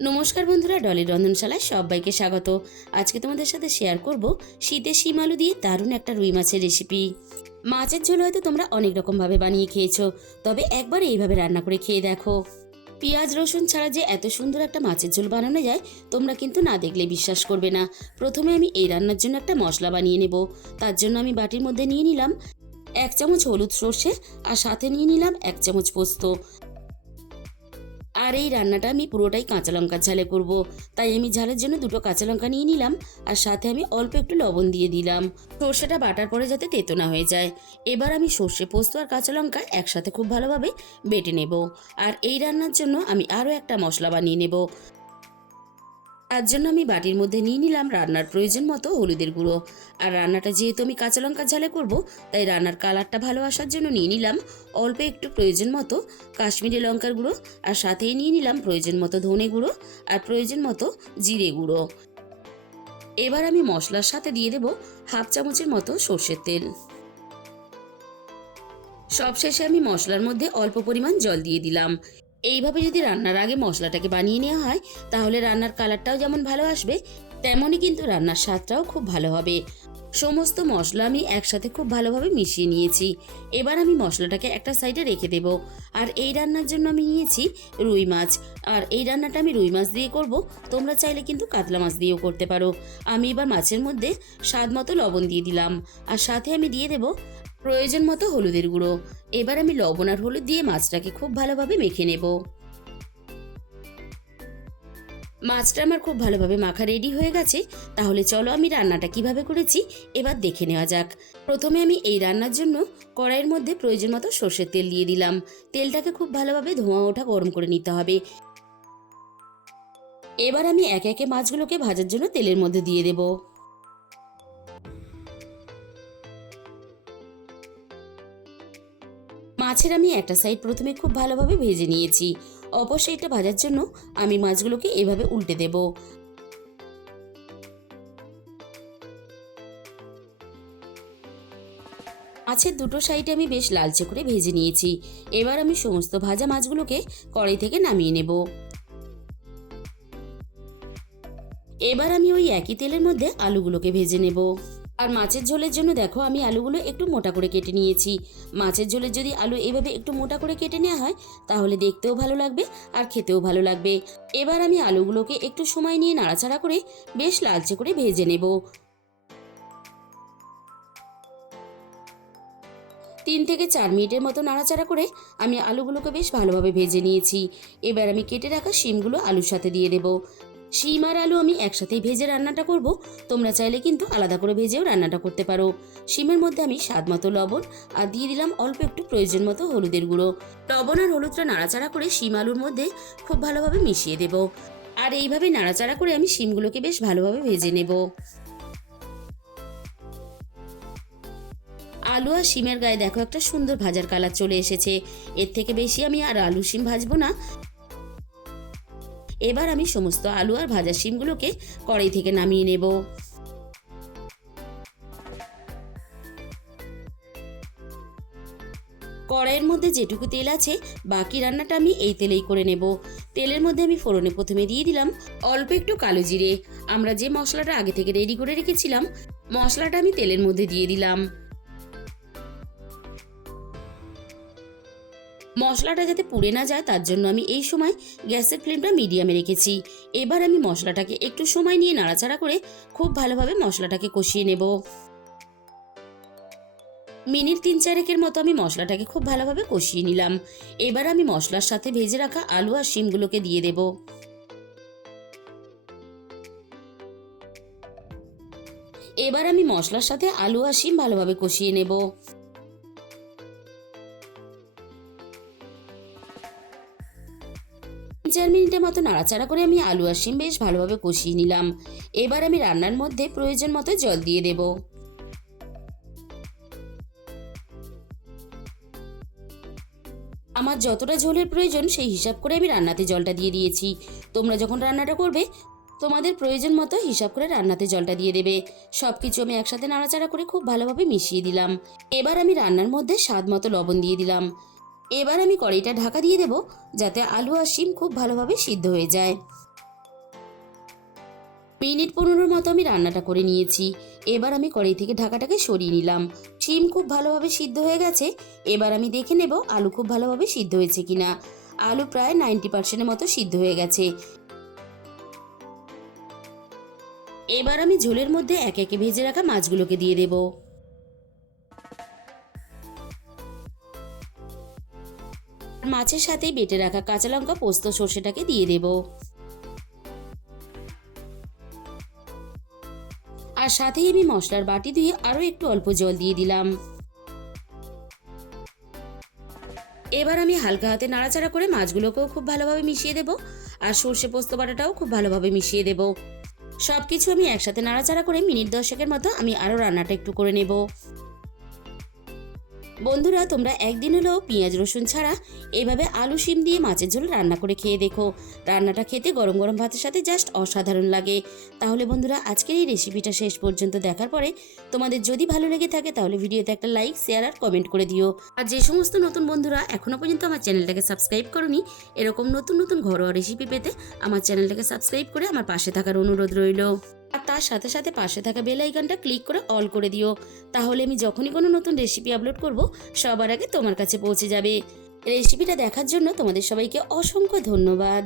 নমস্কার বন্ধুরা, ডলির রন্ধনশালায় সবাইকে স্বাগত। আজকে তোমাদের সাথে শেয়ার করব শীতে শিম আলু দিয়ে দারুণ একটা রুই মাছের রেসিপি। মাছের ঝোল হয়তো তোমরা অনেক রকমভাবে বানিয়ে খেয়েছো, তবে একবার এইভাবে রান্না করে খেয়ে দেখো। পেঁয়াজ রসুন ছাড়া যে এত সুন্দর একটা মাছের ঝোল বানানো যায় তোমরা কিন্তু না দেখলে বিশ্বাস করবে না। প্রথমে আমি এই রান্নার জন্য একটা মশলা বানিয়ে নেব। তার জন্য আমি বাটির মধ্যে নিয়ে নিলাম 1 চামচ হলুদ সর্ষে, আর সাথে নিয়ে নিলাম 1 চামচ পোস্ত। আর এই রান্নাটা আমি পুরোটাই কাঁচা লঙ্কার ঝালে করব, তাই আমি ঝালের জন্য 2টো কাঁচা লঙ্কা নিয়ে নিলাম, আর সাথে আমি অল্প একটু লবণ দিয়ে দিলাম, সর্ষেটা বাটার পরে যাতে তেতো না হয়ে যায়। এবার আমি সর্ষে, পোস্ত আর কাঁচা লঙ্কা একসাথে খুব ভালোভাবে বেটে নেব। আর এই রান্নার জন্য আমি আরও একটা মশলা বানিয়ে নেব। তার জন্য আমি বাটির মধ্যে নিয়ে নিলাম রান্নার প্রয়োজন মতো হলুদের গুঁড়ো। আর রান্নাটা যেহেতু আমি কাঁচা লঙ্কার ঝালে করব, তাই রান্নার কালারটা ভালো আসার জন্য নিয়ে নিলাম অল্প একটু প্রয়োজন মতো কাশ্মীরি লঙ্কার গুঁড়ো, আর সাথেই নিয়ে নিলাম প্রয়োজন মতো ধনে গুঁড়ো আর প্রয়োজন মতো জিরে গুঁড়ো। এবার আমি মশলার সাথে দিয়ে দেব 1/2 চামচের মতো সর্ষের তেল। সবশেষে আমি মশলার মধ্যে অল্প পরিমাণ জল দিয়ে দিলাম। এইভাবে যদি রান্নার আগে মশলাটাকে বানিয়ে নেওয়া হয়, তাহলে রান্নার কালারটাও যেমন ভালো আসবে, তেমনই কিন্তু রান্নার স্বাদটাও খুব ভালো হবে। সমস্ত মশলা আমি একসাথে খুব ভালোভাবে মিশিয়ে নিয়েছি। এবার আমি মশলাটাকে একটা সাইডে রেখে দেব। আর এই রান্নার জন্য আমি নিয়েছি রুই মাছ। আর এই রান্নাটা আমি রুই মাছ দিয়ে করব, তোমরা চাইলে কিন্তু কাতলা মাছ দিয়েও করতে পারো। আমি এবার মাছের মধ্যে স্বাদ মতো লবণ দিয়ে দিলাম, আর সাথে আমি দিয়ে দেব প্রয়োজন মতো হলুদের গুঁড়ো। এবার আমি লবণ আর হলুদ দিয়ে মাছটাকে খুব ভালোভাবে মেখে নেব। মাছটা আমার খুব ভালোভাবে মাখা রেডি হয়ে গেছে। তাহলে চলো আমি রান্নাটা কিভাবে করেছি এবার দেখে নেওয়া যাক। প্রথমে আমি এই রান্নার জন্য কড়াইয়ের মধ্যে প্রয়োজন মতো সর্ষের তেল দিয়ে দিলাম। তেলটাকে খুব ভালোভাবে ধোঁয়া ওঠা গরম করে নিতে হবে। এবার আমি একে একে মাছগুলোকে ভাজার জন্য তেলের মধ্যে দিয়ে দেব। মাছের আমি একটা সাইড প্রথমে খুব ভালোভাবে ভেজে নিয়েছি। অপর সাইডটা ভাজার জন্য আমি মাছগুলোকে এভাবে উল্টে দেব। মাছের দুটো সাইডে আমি বেশ লালচে করে ভেজে নিয়েছি। এবার আমি সমস্ত ভাজা মাছগুলোকে কড়াই থেকে নামিয়ে নেব। এবার আমি ওই একই তেলের মধ্যে আলুগুলোকে ভেজে নেব। আর মাছের ঝোলের জন্য দেখো আমি আলুগুলো একটু মোটা করে কেটে নিয়েছি। মাছের ঝোলের যদি আলু এভাবে একটু মোটা করে কেটে নেওয়া হয়, তাহলে দেখতেও ভালো লাগবে আর খেতেও ভালো লাগবে। এবার আমি আলুগুলোকে একটু সময় নিয়ে নাড়াচাড়া করে বেশ লালচে করে ভেজে নেব। 3 থেকে 4 মিনিটের মতো নাড়াচাড়া করে আমি আলুগুলোকে বেশ ভালোভাবে ভেজে নিয়েছি। এবার আমি কেটে রাখা শিমগুলো আলুর সাথে দিয়ে দেব। শিম আর আলু আমি একসাথেই ভেজে রান্নাটা করব, তোমরা চাইলে কিন্তু আলাদা করে ভেজেও রান্নাটা করতে পারো। শিমের মধ্যে আমি স্বাদ মতো লবণ আর দিয়ে দিলাম অল্প একটু প্রয়োজন মতো হলুদের গুঁড়ো। লবণ আর হলুদটা নাড়াচাড়া করে শিম আলুর মধ্যে খুব ভালোভাবে মিশিয়ে দেব। আর এইভাবে নাড়াচাড়া করে আমি শিমগুলোকে বেশ ভালোভাবে ভেজে নেব। আলু আর শিমের গায়ে দেখো একটা সুন্দর ভাজার কালার চলে এসেছে। এর থেকে বেশি আমি আর আলু শিম ভাজবো না। এবার আমি সমস্ত আলু আর ভাজা শিমগুলোকে কড়াই থেকে নামিয়ে নেব। কড়াইয়ের মধ্যে যেটুকু তেল আছে বাকি রান্নাটা আমি এই তেলেই করে নেব। তেলের মধ্যে আমি ফোড়নে প্রথমে দিয়ে দিলাম অল্প একটু কালো জিরে। আমরা যে মশলাটা আগে থেকে রেডি করে রেখেছিলাম, মশলাটা আমি তেলের মধ্যে দিয়ে দিলাম। মশলাটা যাতে পুড়ে না যায় তার জন্য আমি এই সময় গ্যাসের ফ্লেমটা মিডিয়ামে রেখেছি। এবার আমি মশলাটাকে একটু সময় নিয়ে নাড়াচাড়া করে খুব ভালোভাবে মশলাটাকে কষিয়ে নেব। মিনিট 3-4 মতো আমি মশলাটাকে খুব ভালোভাবে কষিয়ে নিলাম। এবার আমি মশলার সাথে ভেজে রাখা আলু আর শিমগুলোকে দিয়ে দেব। এবার আমি মশলার সাথে আলু আর শিম ভালোভাবে কষিয়ে নেব। 3-4 মিনিটের মতো নাড়াচাড়া করে আমি আলু আর শিম বেশ ভালোভাবে কষিয়ে নিলাম। এবার আমি রান্নার মধ্যে প্রয়োজন মতো জল দিয়ে দেব। আমার যতটা ঝোলের প্রয়োজন সেই হিসাব করে আমি রান্নাতে জলটা দিয়ে দিয়েছি। তোমরা যখন রান্নাটা করবে তোমাদের প্রয়োজন মতো হিসাব করে রান্নাতে জলটা দিয়ে দেবে। সব কিছু আমি একসাথে নাড়াচাড়া করে খুব ভালোভাবে মিশিয়ে দিলাম। এবার আমি রান্নার মধ্যে স্বাদ মতো লবণ দিয়ে দিলাম। এবার আমি কড়াইটা ঢাকা দিয়ে দেব, যাতে আলু আর শিম খুব ভালোভাবে সিদ্ধ হয়ে যায়। মিনিট 15 মতো আমি রান্নাটা করে নিয়েছি। এবার আমি কড়াই থেকে ঢাকাটাকে সরিয়ে নিলাম। শিম খুব ভালোভাবে সিদ্ধ হয়ে গেছে। এবার আমি দেখে নেব আলু খুব ভালোভাবে সিদ্ধ হয়েছে কিনা। আলু প্রায় 90% মতো সিদ্ধ হয়ে গেছে। এবার আমি ঝোলের মধ্যে একে একে ভেজে রাখা মাছগুলোকে দিয়ে দেব। মাছের সাথেই বেটে রাখা কাঁচা লঙ্কা, পোস্ত, সর্ষেটাকে দিয়ে দেব। আর সাথেই আমি মশলার বাটি দিয়ে আরও একটু অল্প জল দিয়ে দিলাম। এবার আমি হালকা হাতে নাড়াচাড়া করে মাছগুলোকেও খুব ভালোভাবে মিশিয়ে দেব। আর সর্ষে পোস্ত বাটাটাও খুব ভালোভাবে মিশিয়ে দেব। সব কিছু আমি একসাথে নাড়াচাড়া করে মিনিট 10 মতো আমি আরও রান্নাটা একটু করে নেব। বন্ধুরা, তোমরা একদিন হলেও পেঁয়াজ রসুন ছাড়া এভাবে আলু শিম দিয়ে মাছের ঝোল রান্না করে খেয়ে দেখো। রান্নাটা খেতে গরম গরম ভাতের সাথে জাস্ট অসাধারণ লাগে। তাহলে বন্ধুরা, আজকের এই রেসিপিটা শেষ পর্যন্ত দেখার পরে তোমাদের যদি ভালো লেগে থাকে তাহলে ভিডিওতে একটা লাইক, শেয়ার আর কমেন্ট করে দিও। আর যে সমস্ত নতুন বন্ধুরা এখনো পর্যন্ত আমার চ্যানেলটাকে সাবস্ক্রাইব করনি, এরকম নতুন নতুন ঘরোয়া রেসিপি পেতে আমার চ্যানেলটাকে সাবস্ক্রাইব করে আমার পাশে থাকার অনুরোধ রইল। আর তার সাথে সাথে পাশে থাকা বেল আইকনটা ক্লিক করে অল করে দিও। তাহলে আমি যখনই কোনো নতুন রেসিপি আপলোড করব সবার আগে তোমার কাছে পৌঁছে যাবে। রেসিপিটা দেখার জন্য তোমাদের সবাইকে অসংখ্য ধন্যবাদ।